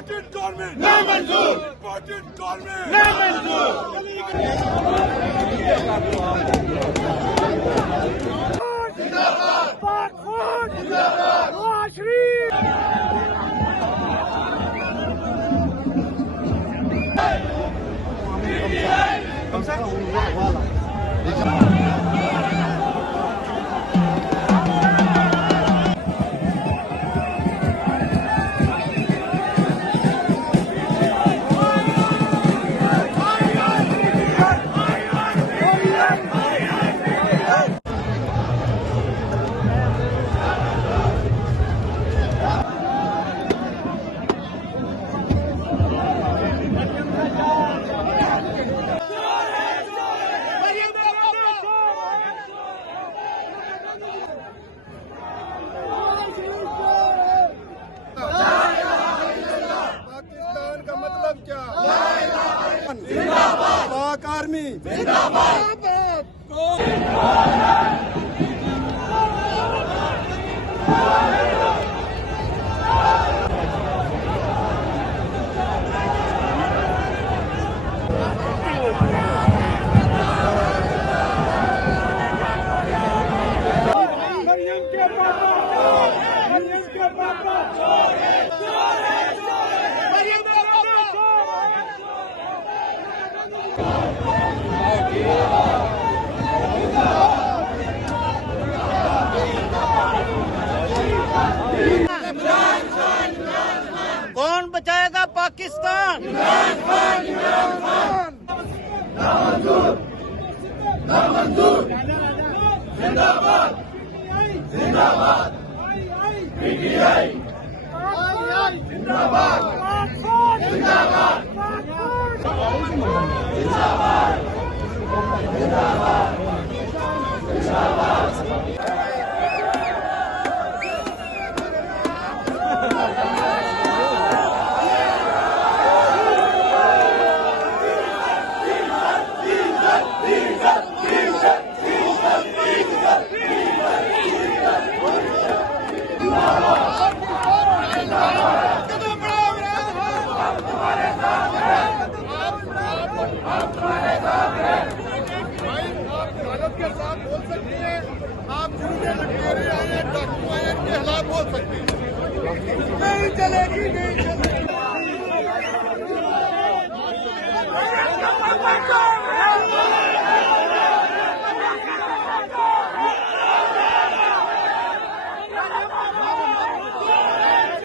Imported government. ना मंजूर। Imported government. ना मंजूर। जिंदाबाद। पाक फौज जिंदाबाद। नवाज शरीफ। पाक आर्मी जिंदाबाद। मरियम के पापा। मरियम के पापा। कौन बचाएगा पाकिस्तान? इमरान खान। इमरान खान। ना मंजूर। ना मंजूर। जिंदाबाद। जिंदाबाद। पीटीआई जिंदाबाद। जिंदाबाद। जिंदाबाद। के खिलाफ बोल सकती हैं, आप झूठे लुटेरे आए हैं, डाकू आए हैं, इनके खिलाफ बोल सकती हैं। नहीं चलेगी, नहीं चलेगी।